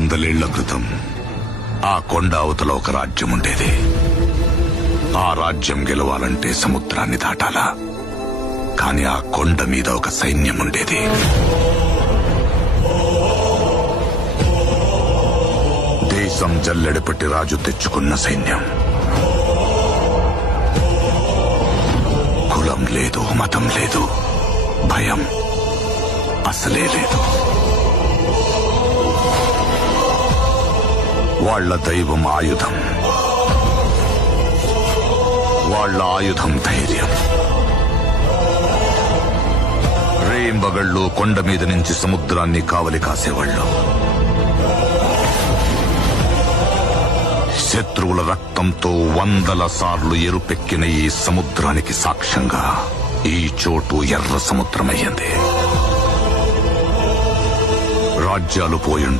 600 ఏళ్ల క్రితం ఆ కొండ అవతల ఒక రాజ్యం ఉండేది. ఆ రాజ్యం గెలవాలంటే సముద్రాన్ని దాటాలా. కాని ఆ కొండ మీద ఒక సైన్యం ఉండేది. దేశం జల్లెడపట్టి రాజు తెచ్చుకున్న సైన్యం. కులం లేదు, మతం లేదు, భయం అసలే లేదు. వాళ్ల దైవం ఆయుధం, వాళ్ల ఆయుధం ధైర్యం. రేంబగళ్ళు కొండ మీద నుంచి సముద్రాన్ని కావలి కాసేవాళ్లు. శత్రువుల రక్తంతో 100 సార్లు ఎరుపెక్కిన ఈ సముద్రానికి సాక్ష్యంగా ఈ చోటు ఎర్ర సముద్రమయ్యింది. రాజ్యాలు పోయుండొచ్చు,